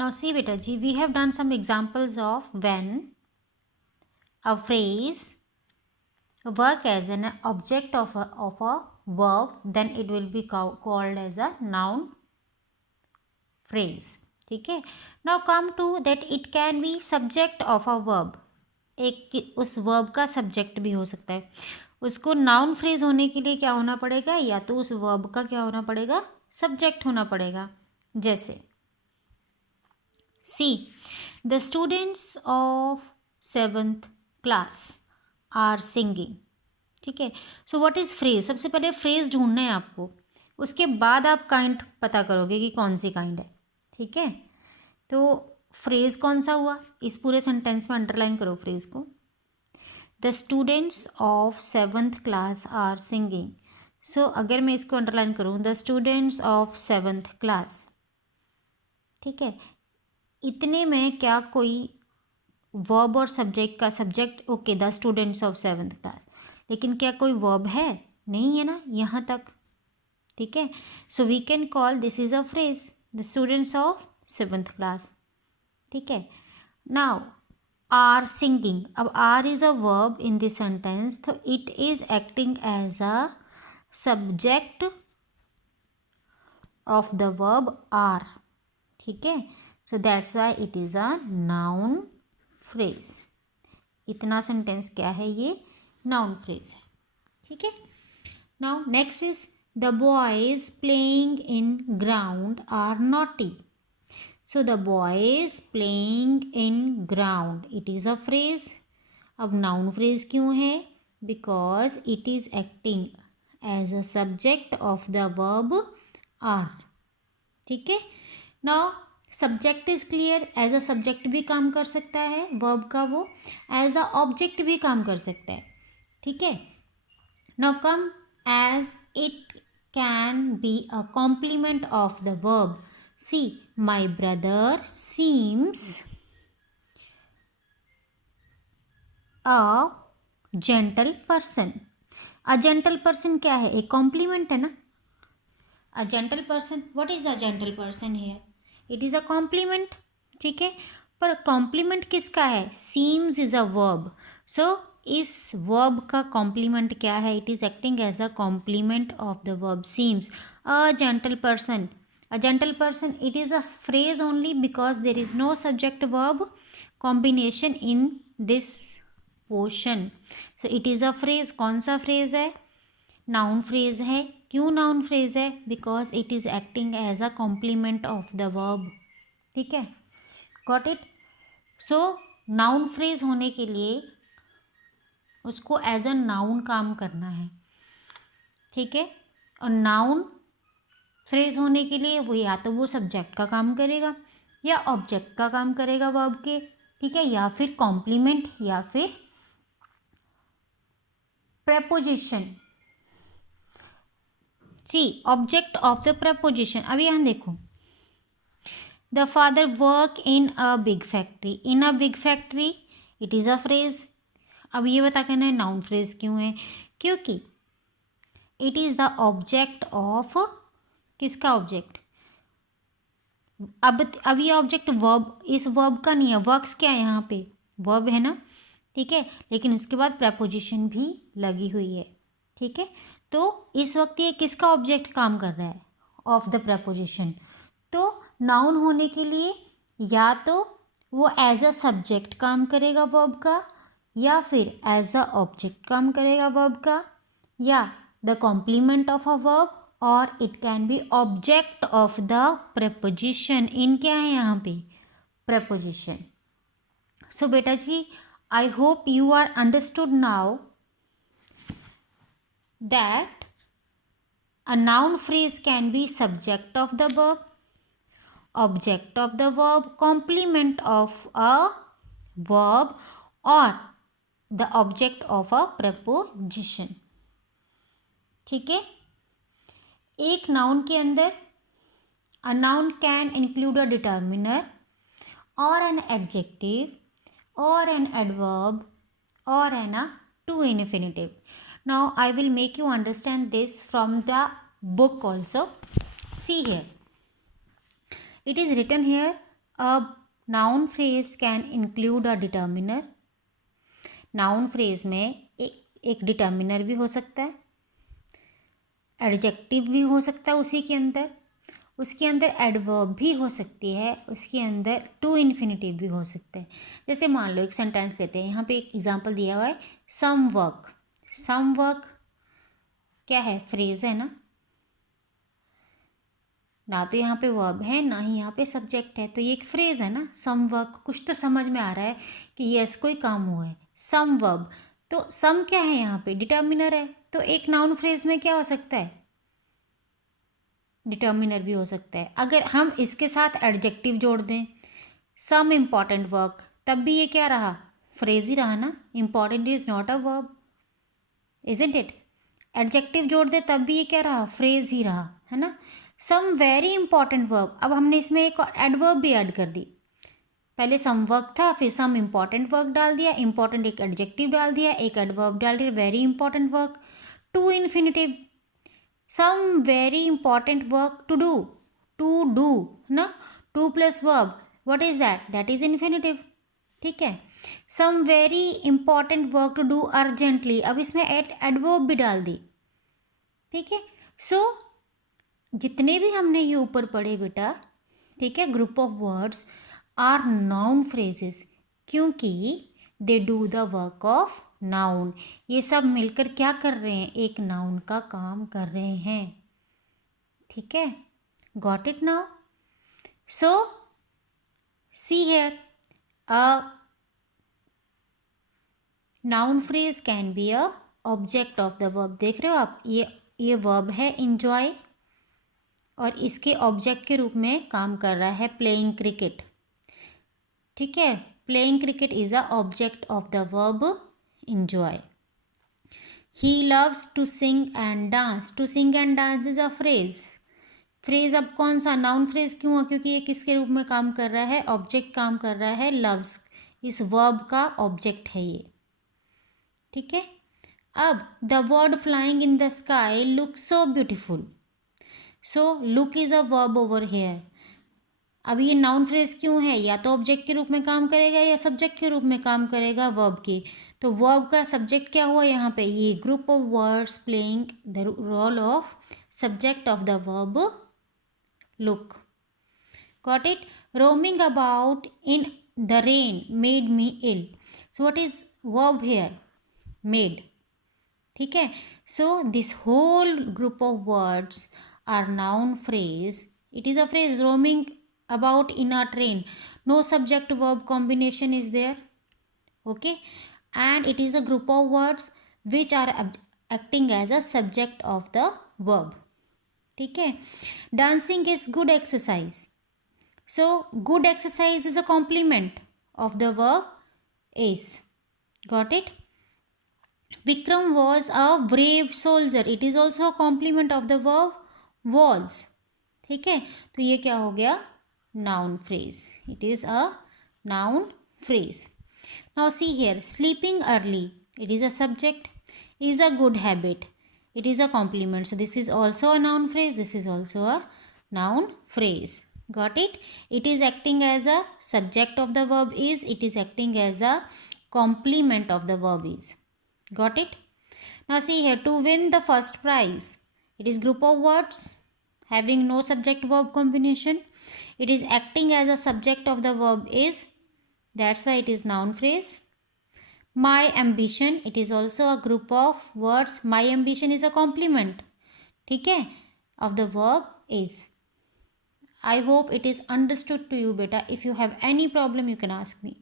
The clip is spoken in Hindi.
Now see beta ji, we have done some examples of when a phrase work as an object of a verb, then it will be called as a noun phrase. ठीक है. Now come to that it can be subject of a verb. एक उस verb का subject भी हो सकता है. उसको noun phrase होने के लिए क्या होना पड़ेगा, या तो उस verb का क्या होना पड़ेगा, subject होना पड़ेगा. जैसे See, the students of 7th class are singing. ठीक है. So what is phrase. सबसे पहले फ्रेज ढूंढना है आपको, उसके बाद आप काइंड पता करोगे कि कौन सी काइंड है. ठीक है. तो फ्रेज कौन सा हुआ, इस पूरे सेंटेंस में अंडरलाइन करो फ्रेज को. The students of 7th class are singing. So अगर मैं इसको अंडरलाइन करूँ, the students of 7th class. ठीक है. इतने में क्या कोई वर्ब और सब्जेक्ट का subject, okay the students of 7th class, लेकिन क्या कोई वर्ब है, नहीं है ना यहाँ तक. ठीक है. So we can call this is a phrase, the students of 7th class. ठीक है. Now are singing. अब are is a verb in this sentence, तो it is acting as a subject of the verb are. ठीक है. So that's why it is a noun phrase. इतना सेंटेंस क्या है, ये नाउन फ्रेज है. ठीक है. Now next is the boys playing in ground are naughty. So the boys playing in ground, it is a phrase. अब नाउन फ्रेज क्यों है, because it is acting as a subject of the verb are. ठीक है. Now subject is clear. As a subject भी काम कर सकता है वर्ब का, वो एज अ ऑब्जेक्ट भी काम कर सकता है. ठीक है. Now come as it can be a complement of the verb. See my brother seems a gentle person. A gentle person क्या है, एक कॉम्प्लीमेंट है ना. A gentle person, what is a gentle person here, it is a complement. ठीक है. पर कॉम्प्लीमेंट किसका है, seems is a verb. So इस वर्ब का कॉम्प्लीमेंट क्या है, it is acting as a complement of the verb seems. A gentle person, a gentle person, it is a phrase only because there is no subject verb combination in this portion. So it is a phrase. कौन सा फ्रेज है, नाउन फ्रेज है. क्यों नाउन फ्रेज है, because it is acting as a complement of the verb. ठीक है. Got it. So noun phrase होने के लिए उसको एज अ नाउन काम करना है. ठीक है. और नाउन फ्रेज होने के लिए वो या तो वो सब्जेक्ट का काम करेगा, या ऑब्जेक्ट का काम करेगा वर्ब के. ठीक है. या फिर कॉम्प्लीमेंट, या फिर preposition. See object of the preposition. अब यहाँ देखो, the father work in a big factory. In a big factory, it is a phrase. अब ये बता करना है नाउन फ्रेज क्यों है, क्योंकि it is the object of, किसका ऑब्जेक्ट. अब ये ऑब्जेक्ट वर्ब, इस वर्ब का नहीं है. वर्क्स क्या है यहाँ पे, वर्ब है ना. ठीक है. लेकिन उसके बाद प्रेपोजिशन भी लगी हुई है. ठीक है. तो इस वक्त ये किसका ऑब्जेक्ट काम कर रहा है, ऑफ द प्रेपोजिशन. तो नाउन होने के लिए या तो वो एज अ सब्जेक्ट काम करेगा वर्ब का, या फिर एज अ ऑब्जेक्ट काम करेगा वर्ब का, या the complement of a verb, और it can be object of the preposition. In क्या है यहाँ पे, प्रेपोजिशन. सो बेटा जी, I hope you are understood now that a noun phrase can be subject of the verb, object of the verb, complement of a verb, or the object of a preposition. ठीक है. एक नाउन के अंदर a noun can include a determiner or an adjective or an adverb or an to infinitive. Now I will make you understand this from the book also. See here, it is written here, अब noun phrase can include a determiner. Noun phrase में एक डिटर्मिनर भी हो सकता है, एडजेक्टिव भी हो सकता है उसी के अंदर, उसके अंदर एडवर्ब भी हो सकती है, उसके अंदर टू इन्फिनिटिव भी हो सकते हैं। जैसे मान लो एक सेंटेंस लेते हैं, यहाँ पे एक एग्जांपल दिया हुआ है, सम वर्क। सम वर्क क्या है? फ्रेज है ना तो यहाँ पे वर्ब है ना ही यहाँ पे सब्जेक्ट है, तो ये एक फ्रेज है ना, सम वर्क। कुछ तो समझ में आ रहा है कि यस कोई काम हुआ है, सम वर्ब। तो सम क्या है? यहाँ पे डिटर्मिनर है, तो एक नाउन फ्रेज में क्या हो सकता है? डिटर्मिनर भी हो सकता है। अगर हम इसके साथ एडजेक्टिव जोड़ दें, सम इम्पॉर्टेंट वर्क, तब भी ये क्या रहा? फ्रेज ही रहा ना। Important is not a verb, isn't it? Adjective जोड़ दे तब भी ये क्या रहा? फ्रेज ही रहा, है ना। सम वेरी इंपॉर्टेंट वर्ब, अब हमने इसमें एक एडवर्ब भी ऐड कर दी। पहले सम वर्क था, फिर सम इम्पॉर्टेंट वर्क डाल दिया, इंपॉर्टेंट एक एडजेक्टिव डाल दिया, एक एडवर्ब डाल दिया, very important work, to infinitive, some very important work to do, to do ना, to plus verb, what is that? That is infinitive, ठीक है। Some very important work to do urgently, अब इसमें एडवर्ब भी डाल दी, ठीक है। सो जितने भी हमने ये ऊपर पढ़े बेटा, ठीक है, group of words are noun phrases, क्योंकि they do the work of noun. ये सब मिलकर क्या कर रहे हैं? एक नाउन का काम कर रहे हैं, ठीक है। Got it now? So see here, a noun phrase can be a object of the verb. देख रहे हो आप, ये वर्ब है इंजॉय, और इसके ऑब्जेक्ट के रूप में काम कर रहा है प्लेइंग क्रिकेट, ठीक है। Playing cricket is a object of the verb enjoy. He loves to sing and dance, to sing and dance is a phrase. Phrase अब कौन सा? नाउन फ्रेज क्यों है? क्योंकि ये किसके रूप में काम कर रहा है? ऑब्जेक्ट काम कर रहा है, लव्स इस वर्ब का ऑब्जेक्ट है ये, ठीक है। अब the word flying in the sky look so beautiful, so look is a verb over here. अब ये नाउन फ्रेज क्यों है? या तो ऑब्जेक्ट के रूप में काम करेगा या सब्जेक्ट के रूप में काम करेगा वर्ब के। तो वर्ब का सब्जेक्ट क्या हुआ यहाँ पे? ये group of words playing the role of subject of the verb look. Got it? Roaming about in the rain made me ill, so what is verb here? Made, ठीक है। So this whole group of words are noun phrase. It is a phrase, roaming about in a train, no subject verb combination is there, okay, and it is a group of words which are acting as a subject of the verb, ठीक है। dancing is good exercise, so good exercise is a complement of the verb is, got it? Vikram was a brave soldier, it is also a complement of the verb was, ठीक है। तो ये क्या हो गया? noun phrase. It is a noun phrase. Now see here, sleeping early, it is a subject, is a good habit, it is a complement. So this is also a noun phrase, this is also a noun phrase. Got it? It is acting as a subject of the verb is, it is acting as a complement of the verb is. Got it? Now see here, to win the first prize, it is group of words having no subject verb combination, it is acting as a subject of the verb is, that's why it is noun phrase. My ambition, it is also a group of words, my ambition is a complement, ठीक है, of the verb is. I hope it is understood to you beta. If you have any problem you can ask me.